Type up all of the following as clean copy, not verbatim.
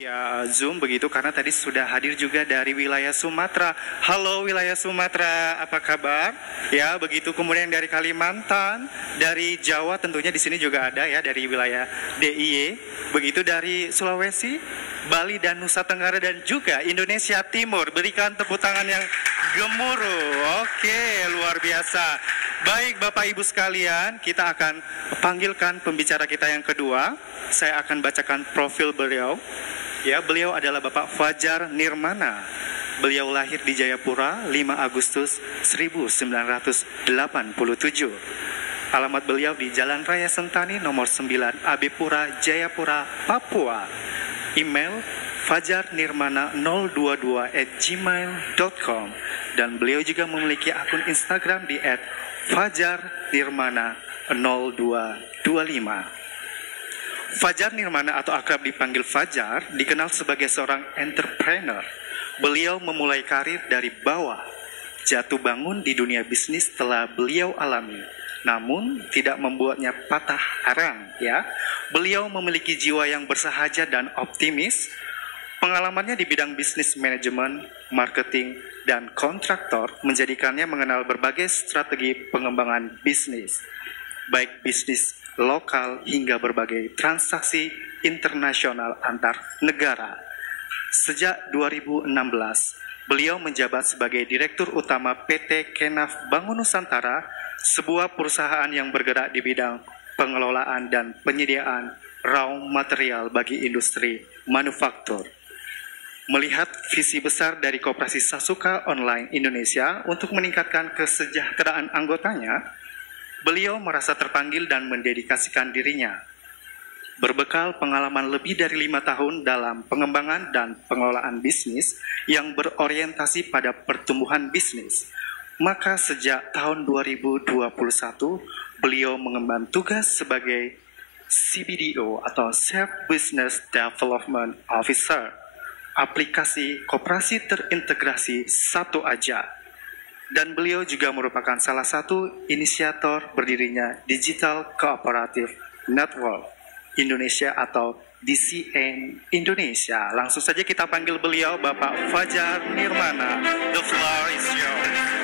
Ya, Zoom begitu karena tadi sudah hadir juga dari wilayah Sumatera. Halo wilayah Sumatera, apa kabar? Ya, begitu kemudian dari Kalimantan, dari Jawa tentunya di sini juga ada ya dari wilayah DIY. Begitu dari Sulawesi, Bali dan Nusa Tenggara dan juga Indonesia Timur. Berikan tepuk tangan yang gemuruh. Oke, luar biasa. Baik Bapak Ibu sekalian, kita akan panggilkan pembicara kita yang kedua. Saya akan bacakan profil beliau. Ya, beliau adalah Bapak Fajar Nirmana. Beliau lahir di Jayapura 5 Agustus 1987. Alamat beliau di Jalan Raya Sentani nomor 9 AB Pura, Jayapura, Papua. Email fajarnirmana022@gmail.com. Dan beliau juga memiliki akun Instagram di @fajarnirmana0225. Fajar Nirmana atau akrab dipanggil Fajar dikenal sebagai seorang entrepreneur. Beliau memulai karir dari bawah. Jatuh bangun di dunia bisnis telah beliau alami. Namun tidak membuatnya patah arang ya. Beliau memiliki jiwa yang bersahaja dan optimis. Pengalamannya di bidang bisnis manajemen, marketing, dan kontraktor menjadikannya mengenal berbagai strategi pengembangan bisnis. Baik bisnis lokal hingga berbagai transaksi internasional antar negara. Sejak 2016, beliau menjabat sebagai Direktur Utama PT Kenaf Bangun Nusantara, sebuah perusahaan yang bergerak di bidang pengelolaan dan penyediaan raw material bagi industri manufaktur. Melihat visi besar dari Koperasi Sasuka Online Indonesia untuk meningkatkan kesejahteraan anggotanya, beliau merasa terpanggil dan mendedikasikan dirinya. Berbekal pengalaman lebih dari 5 tahun dalam pengembangan dan pengelolaan bisnis yang berorientasi pada pertumbuhan bisnis, maka sejak tahun 2021, beliau mengemban tugas sebagai CBDO atau Chief Business Development Officer, aplikasi koperasi terintegrasi Satu Aja. Dan beliau juga merupakan salah satu inisiator berdirinya Digital Cooperative Network Indonesia atau DCN Indonesia. Langsung saja kita panggil beliau Bapak Fajar Nirmana. The floor is yours.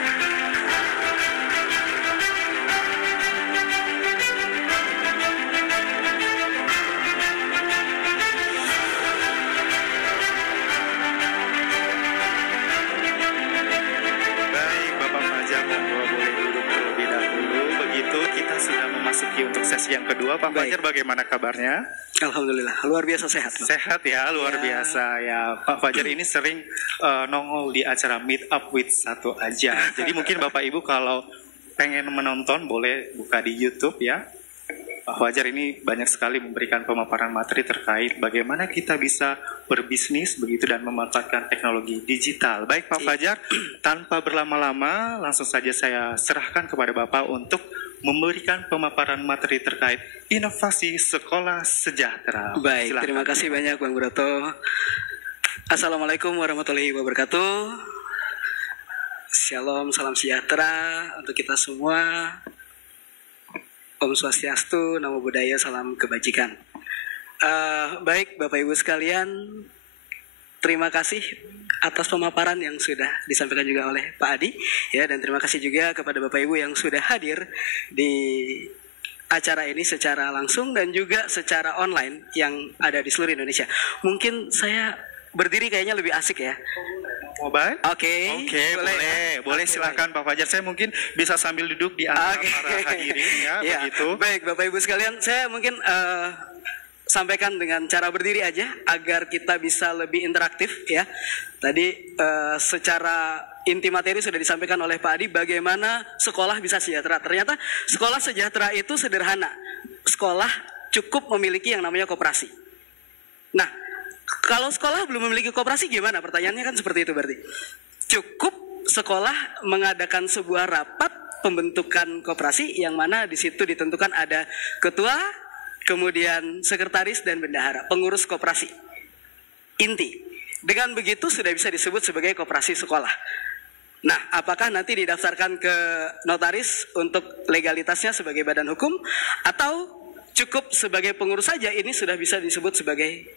Untuk sesi yang kedua, Pak Fajar bagaimana kabarnya? Alhamdulillah, luar biasa sehat. Pak. Sehat ya, luar biasa ya. Pak Fajar ini sering nongol di acara Meet Up with Satu Aja. Jadi mungkin Bapak Ibu kalau pengen menonton boleh buka di YouTube ya. Pak Fajar ini banyak sekali memberikan pemaparan materi terkait bagaimana kita bisa berbisnis begitu dan memanfaatkan teknologi digital. Baik Pak Fajar, tanpa berlama-lama langsung saja saya serahkan kepada Bapak untuk memberikan pemaparan materi terkait inovasi sekolah sejahtera. Baik, silakan. Terima kasih banyak Bang Broto. Assalamualaikum warahmatullahi wabarakatuh. Shalom, salam sejahtera untuk kita semua. Om Swastiastu, Namo Buddhaya, salam kebajikan. Baik Bapak Ibu sekalian, terima kasih atas pemaparan yang sudah disampaikan juga oleh Pak Adi ya, dan terima kasih juga kepada Bapak Ibu yang sudah hadir di acara ini secara langsung dan juga secara online yang ada di seluruh Indonesia. Mungkin saya berdiri kayaknya lebih asik ya. Mobile? Oke, boleh silakan Pak Fajar. Saya mungkin bisa sambil duduk di antara para hadirin ya, begitu. Baik Bapak Ibu sekalian, saya mungkin sampaikan dengan cara berdiri aja agar kita bisa lebih interaktif ya. Tadi secara inti materi sudah disampaikan oleh Pak Adi bagaimana sekolah bisa sejahtera. Ternyata sekolah sejahtera itu sederhana. Sekolah cukup memiliki yang namanya koperasi. Nah, kalau sekolah belum memiliki koperasi gimana? Pertanyaannya kan seperti itu berarti. Cukup sekolah mengadakan sebuah rapat pembentukan koperasi yang mana di situ ditentukan ada ketua, kemudian sekretaris dan bendahara, pengurus koperasi. Inti. Dengan begitu sudah bisa disebut sebagai koperasi sekolah. Nah, apakah nanti didaftarkan ke notaris untuk legalitasnya sebagai badan hukum atau cukup sebagai pengurus saja, ini sudah bisa disebut sebagai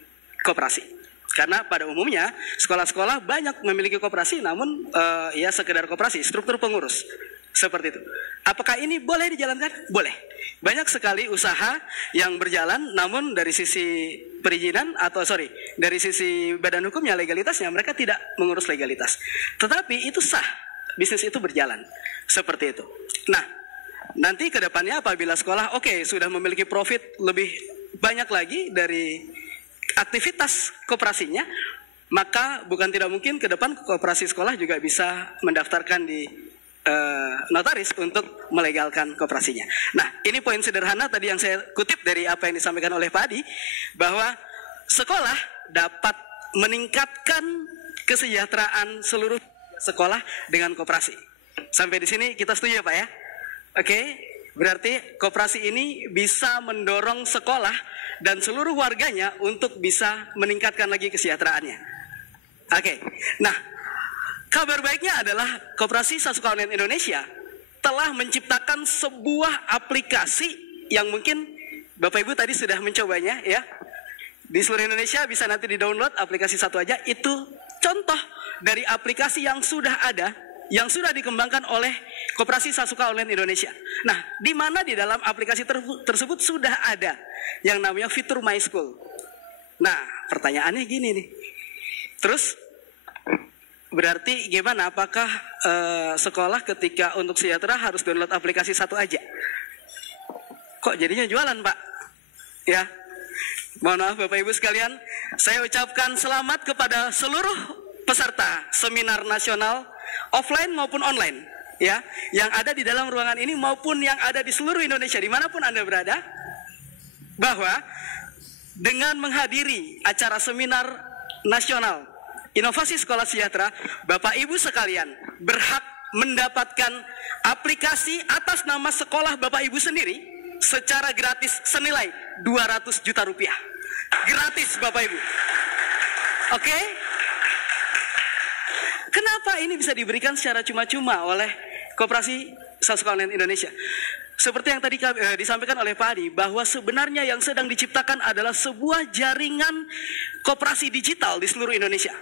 koperasi. Karena pada umumnya sekolah-sekolah banyak memiliki koperasi, namun ya sekedar koperasi, struktur pengurus seperti itu. Apakah ini boleh dijalankan? Boleh. Banyak sekali usaha yang berjalan, namun dari sisi perizinan dari sisi badan hukumnya, legalitasnya mereka tidak mengurus legalitas. Tetapi itu sah, bisnis itu berjalan seperti itu. Nah, nanti ke depannya apabila sekolah sudah memiliki profit lebih banyak lagi dari aktivitas koperasinya, maka bukan tidak mungkin ke depan koperasi sekolah juga bisa mendaftarkan di notaris untuk melegalkan koperasinya. Nah, ini poin sederhana tadi yang saya kutip dari apa yang disampaikan oleh Pak Adi, bahwa sekolah dapat meningkatkan kesejahteraan seluruh sekolah dengan koperasi. Sampai di sini kita setuju ya Pak ya? Oke, berarti koperasi ini bisa mendorong sekolah dan seluruh warganya untuk bisa meningkatkan lagi kesejahteraannya. Oke, nah kabar baiknya adalah Koperasi Sasuka Online Indonesia telah menciptakan sebuah aplikasi yang mungkin Bapak Ibu tadi sudah mencobanya ya. Di seluruh Indonesia bisa nanti di-download aplikasi satu aja. Itu contoh dari aplikasi yang sudah ada, yang sudah dikembangkan oleh Koperasi Sasuka Online Indonesia. Nah, di mana di dalam aplikasi tersebut sudah ada yang namanya fitur My School. Nah, pertanyaannya gini nih. Terus, berarti gimana? Apakah sekolah ketika untuk sejahtera harus download aplikasi satu aja? Kok jadinya jualan, Pak? Ya, mohon maaf Bapak Ibu sekalian, saya ucapkan selamat kepada seluruh peserta seminar nasional offline maupun online, ya, yang ada di dalam ruangan ini maupun yang ada di seluruh Indonesia dimanapun Anda berada, bahwa dengan menghadiri acara seminar nasional Inovasi Sekolah Sejahtera, Bapak Ibu sekalian berhak mendapatkan aplikasi atas nama sekolah Bapak Ibu sendiri secara gratis senilai 200 juta rupiah. Gratis Bapak Ibu. Oke? Kenapa ini bisa diberikan secara cuma-cuma oleh Koperasi Sasuka Online Indonesia? Seperti yang tadi disampaikan oleh Pak Adi, bahwa sebenarnya yang sedang diciptakan adalah sebuah jaringan koperasi digital di seluruh Indonesia.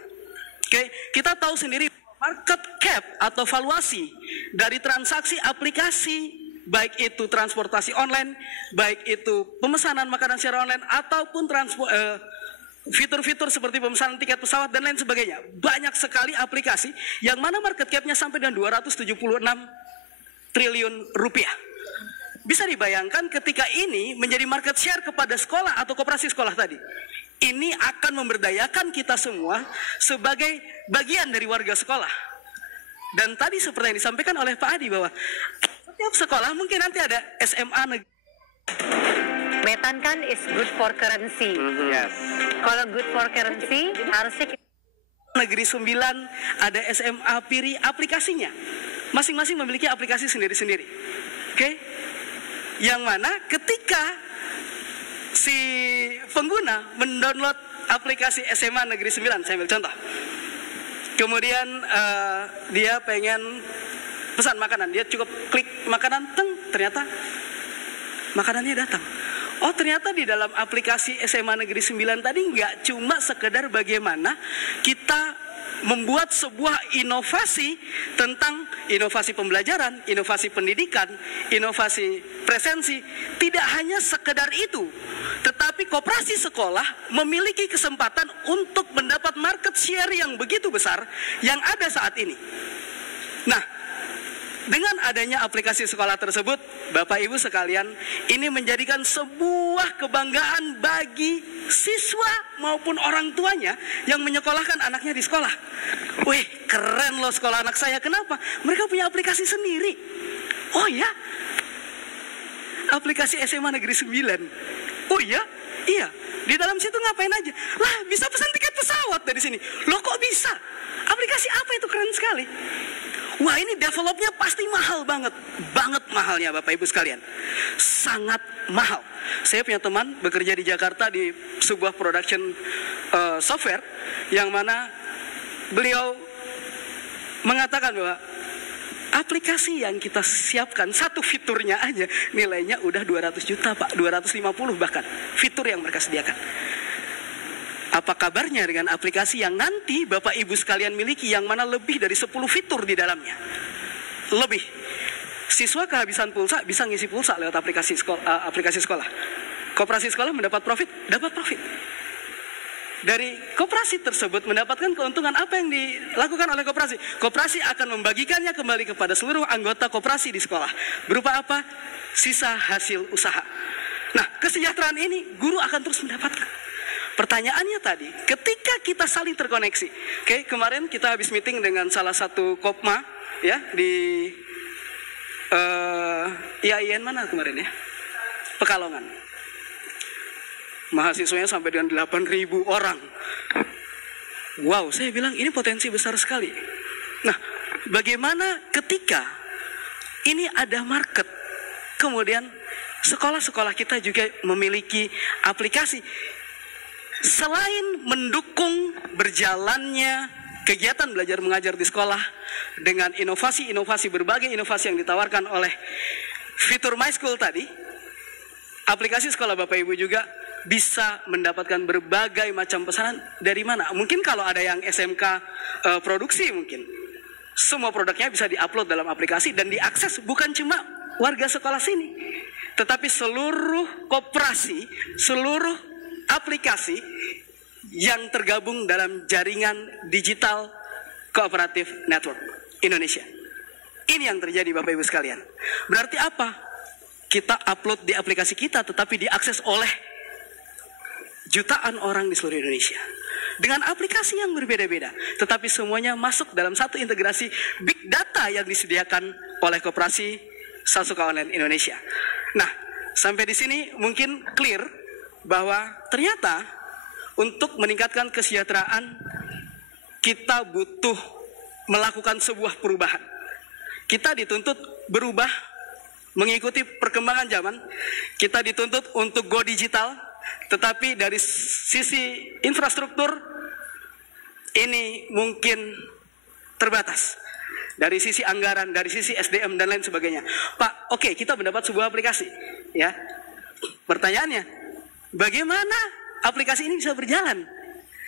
Oke, kita tahu sendiri market cap atau valuasi dari transaksi aplikasi, baik itu transportasi online, baik itu pemesanan makanan secara online, ataupun fitur-fitur seperti pemesanan tiket pesawat dan lain sebagainya. Banyak sekali aplikasi yang mana market cap-nya sampai dengan 276 triliun rupiah. Bisa dibayangkan ketika ini menjadi market share kepada sekolah atau koperasi sekolah tadi. Ini akan memberdayakan kita semua sebagai bagian dari warga sekolah. Dan tadi seperti yang disampaikan oleh Pak Adi bahwa setiap sekolah mungkin nanti ada SMA negeri. Metan kan is good for currency. Yes. Kalau good for currency harusnya Negeri 9 ada SMA Piri aplikasinya. Masing-masing memiliki aplikasi sendiri-sendiri. Oke? Yang mana ketika si pengguna mendownload aplikasi SMA Negeri 9, saya ambil contoh. Kemudian dia pengen pesan makanan, dia cukup klik makanan, ternyata makanannya datang. Oh, ternyata di dalam aplikasi SMA Negeri 9 tadi nggak cuma sekedar bagaimana kita membuat sebuah inovasi tentang inovasi pembelajaran, inovasi pendidikan, inovasi presensi. Tidak hanya sekedar itu, tetapi koperasi sekolah memiliki kesempatan untuk mendapat market share yang begitu besar yang ada saat ini. Nah, dengan adanya aplikasi sekolah tersebut, Bapak Ibu sekalian, ini menjadikan sebuah kebanggaan bagi siswa maupun orang tuanya yang menyekolahkan anaknya di sekolah. Wih, keren loh sekolah anak saya. Kenapa? Mereka punya aplikasi sendiri. Oh ya? Aplikasi SMA Negeri 9. Oh ya? Iya. Di dalam situ ngapain aja? Lah, bisa pesan tiket pesawat dari sini. Loh, kok bisa? Aplikasi apa itu? Keren sekali. Wah, ini developnya pasti mahal banget. Banget mahalnya Bapak Ibu sekalian. Sangat mahal. Saya punya teman bekerja di Jakarta di sebuah production software, yang mana beliau mengatakan bahwa aplikasi yang kita siapkan, satu fiturnya aja nilainya udah 200 juta Pak. 250 bahkan fitur yang mereka sediakan. Apa kabarnya dengan aplikasi yang nanti Bapak Ibu sekalian miliki, yang mana lebih dari 10 fitur di dalamnya? Lebih. Siswa kehabisan pulsa bisa ngisi pulsa lewat aplikasi sekolah. Koperasi sekolah mendapat profit, dapat profit. Dari koperasi tersebut mendapatkan keuntungan. Apa yang dilakukan oleh koperasi? Koperasi akan membagikannya kembali kepada seluruh anggota koperasi di sekolah. Berupa apa? Sisa hasil usaha. Nah, kesejahteraan ini guru akan terus mendapatkan. Pertanyaannya tadi, ketika kita saling terkoneksi. Oke, kemarin kita habis meeting dengan salah satu kopma ya di IAIN mana kemarin ya? Pekalongan. Mahasiswanya sampai dengan 8.000 orang. Wow, saya bilang ini potensi besar sekali. Nah, bagaimana ketika ini ada market, kemudian sekolah-sekolah kita juga memiliki aplikasi. Selain mendukung berjalannya kegiatan belajar mengajar di sekolah dengan inovasi-inovasi, berbagai inovasi yang ditawarkan oleh fitur My School tadi, aplikasi sekolah Bapak Ibu juga bisa mendapatkan berbagai macam pesanan. Dari mana? Mungkin kalau ada yang SMK produksi, mungkin semua produknya bisa diupload dalam aplikasi dan diakses bukan cuma warga sekolah sini, tetapi seluruh koperasi, seluruh aplikasi yang tergabung dalam jaringan digital kooperatif network Indonesia. Ini yang terjadi Bapak Ibu sekalian. Berarti apa? Kita upload di aplikasi kita, tetapi diakses oleh jutaan orang di seluruh Indonesia. Dengan aplikasi yang berbeda-beda, tetapi semuanya masuk dalam satu integrasi big data yang disediakan oleh Koperasi Sasuka Online Indonesia. Nah, sampai di sini mungkin clear bahwa ternyata untuk meningkatkan kesejahteraan kita butuh melakukan sebuah perubahan. Kita dituntut berubah mengikuti perkembangan zaman. Kita dituntut untuk go digital, tetapi dari sisi infrastruktur ini mungkin terbatas. Dari sisi anggaran, dari sisi SDM dan lain sebagainya. Pak, oke, kita mendapat sebuah aplikasi, ya. Pertanyaannya, bagaimana aplikasi ini bisa berjalan?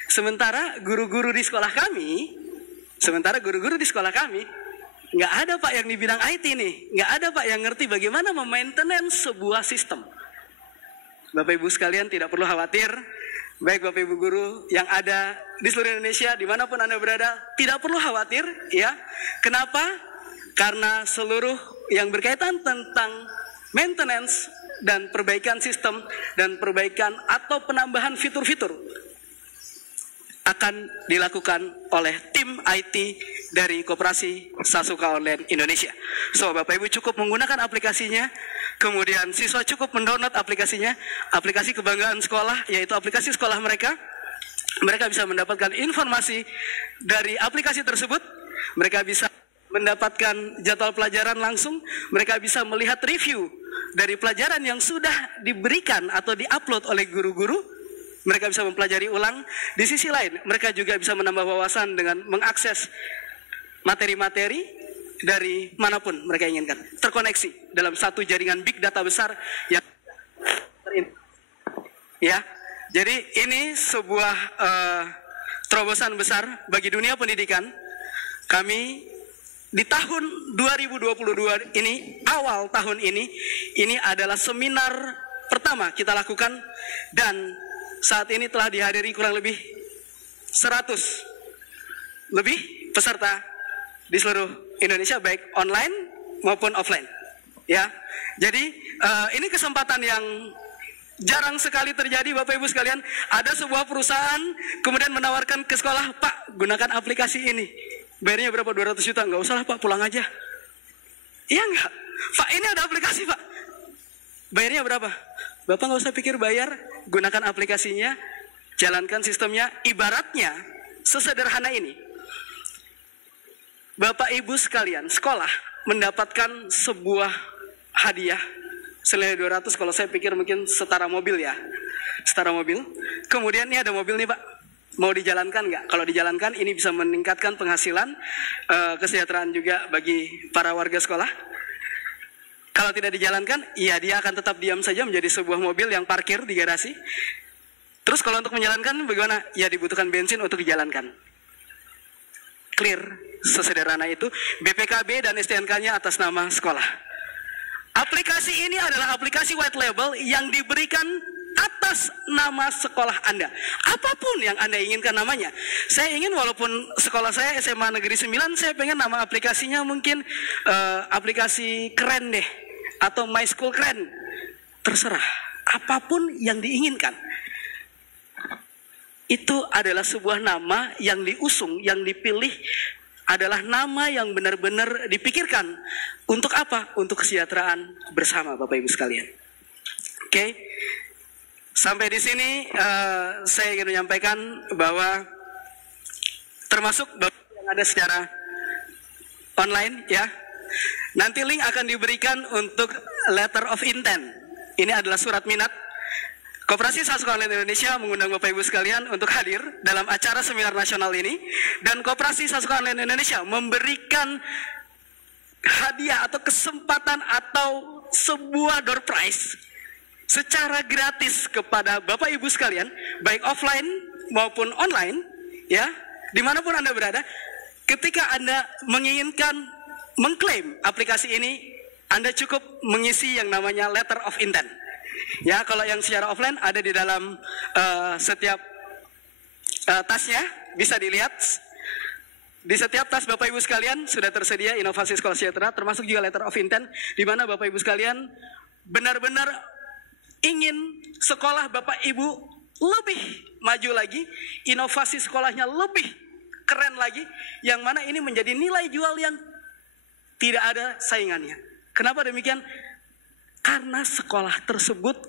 Sementara guru-guru di sekolah kami, nggak ada Pak yang di bidang IT nih, nggak ada Pak yang ngerti bagaimana memaintenance sebuah sistem. Bapak Ibu sekalian tidak perlu khawatir, baik Bapak Ibu guru yang ada di seluruh Indonesia, dimanapun Anda berada, tidak perlu khawatir, ya. Kenapa? Karena seluruh yang berkaitan tentang maintenance dan perbaikan sistem dan perbaikan atau penambahan fitur-fitur akan dilakukan oleh tim IT dari Koperasi Sasuka Online Indonesia. So, Bapak Ibu cukup menggunakan aplikasinya, kemudian siswa cukup mendownload aplikasinya, aplikasi kebanggaan sekolah, yaitu aplikasi sekolah mereka. Mereka bisa mendapatkan informasi dari aplikasi tersebut, mereka bisa mendapatkan jadwal pelajaran langsung, mereka bisa melihat review dari pelajaran yang sudah diberikan atau diupload oleh guru-guru. Mereka bisa mempelajari ulang. Di sisi lain, mereka juga bisa menambah wawasan dengan mengakses materi-materi dari manapun mereka inginkan. Terkoneksi dalam satu jaringan big data besar yang ya. Jadi ini sebuah terobosan besar bagi dunia pendidikan. Kami di tahun 2022 ini, awal tahun ini adalah seminar pertama kita lakukan, dan saat ini telah dihadiri kurang lebih 100 lebih peserta di seluruh Indonesia, baik online maupun offline. Ya, jadi ini kesempatan yang jarang sekali terjadi, Bapak Ibu sekalian. Ada sebuah perusahaan kemudian menawarkan ke sekolah, Pak, gunakan aplikasi ini. Bayarnya berapa? 200 juta. Nggak usah lah Pak, pulang aja. Iya nggak? Pak, ini ada aplikasi Pak. Bayarnya berapa? Bapak nggak usah pikir bayar, gunakan aplikasinya, jalankan sistemnya. Ibaratnya sesederhana ini. Bapak Ibu sekalian, sekolah mendapatkan sebuah hadiah senilai 200, kalau saya pikir mungkin setara mobil ya. Setara mobil. Kemudian ini ada mobil nih Pak. Mau dijalankan nggak? Kalau dijalankan ini bisa meningkatkan penghasilan, kesejahteraan juga bagi para warga sekolah. Kalau tidak dijalankan, ya dia akan tetap diam saja menjadi sebuah mobil yang parkir di garasi. Terus kalau untuk menjalankan bagaimana? Ya dibutuhkan bensin untuk dijalankan. Clear, sesederhana itu. BPKB dan STNK-nya atas nama sekolah. Aplikasi ini adalah aplikasi white label yang diberikan atas nama sekolah Anda. Apapun yang Anda inginkan namanya. Saya ingin walaupun sekolah saya SMA Negeri 9, saya pengen nama aplikasinya mungkin aplikasi keren deh. Atau My School Keren. Terserah. Apapun yang diinginkan. Itu adalah sebuah nama yang diusung, yang dipilih adalah nama yang benar-benar dipikirkan. Untuk apa? Untuk kesejahteraan bersama Bapak Ibu sekalian. Oke. Sampai di sini saya ingin menyampaikan bahwa termasuk Bapak yang ada secara online ya. Nanti link akan diberikan untuk letter of intent. Ini adalah surat minat. Koperasi Sekolah Online Indonesia mengundang Bapak Ibu sekalian untuk hadir dalam acara seminar nasional ini. Dan Koperasi Sekolah Online Indonesia memberikan hadiah atau kesempatan atau sebuah door prize secara gratis kepada Bapak Ibu sekalian, baik offline maupun online, ya, dimanapun Anda berada. Ketika Anda menginginkan mengklaim aplikasi ini, Anda cukup mengisi yang namanya letter of intent. Ya, kalau yang secara offline ada di dalam setiap tasnya, bisa dilihat. Di setiap tas Bapak Ibu sekalian sudah tersedia inovasi sekolah sejahtera, termasuk juga letter of intent, di mana Bapak Ibu sekalian benar-benar ingin sekolah Bapak Ibu lebih maju lagi, inovasi sekolahnya lebih keren lagi, yang mana ini menjadi nilai jual yang tidak ada saingannya. Kenapa demikian? Karena sekolah tersebut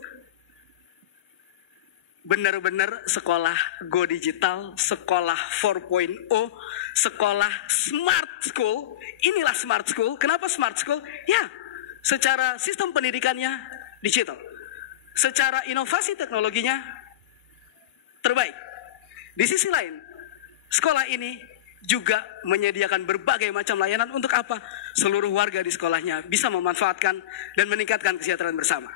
benar-benar sekolah go digital, sekolah 4.0, sekolah smart school. Inilah smart school. Kenapa smart school? Ya, secara sistem pendidikannya digital. Secara inovasi teknologinya terbaik. Di sisi lain, sekolah ini juga menyediakan berbagai macam layanan untuk apa? Seluruh warga di sekolahnya bisa memanfaatkan dan meningkatkan kesejahteraan bersama.